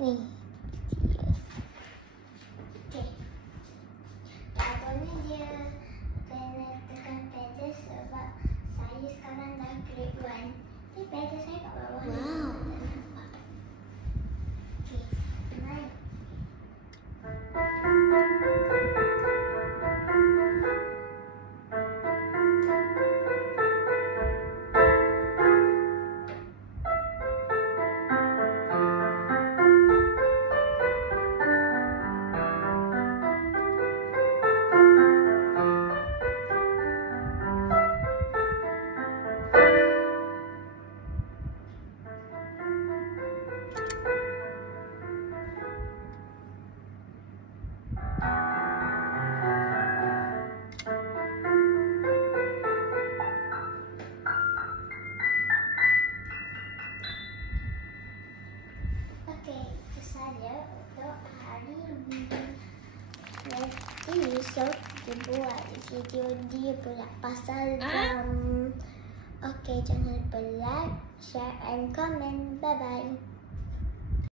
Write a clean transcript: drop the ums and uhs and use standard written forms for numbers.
Ni. Okey. Caranya dia kena tekan pedal sebab saya sekarang dah grade 1. Ni pedal saya kat bawah. Wow. Okey, main. Okey, itu saja untuk hari ini. Nanti esok kita buat video dia pula pasal jam. Okey, jangan lupa like, share and comment. Bye bye.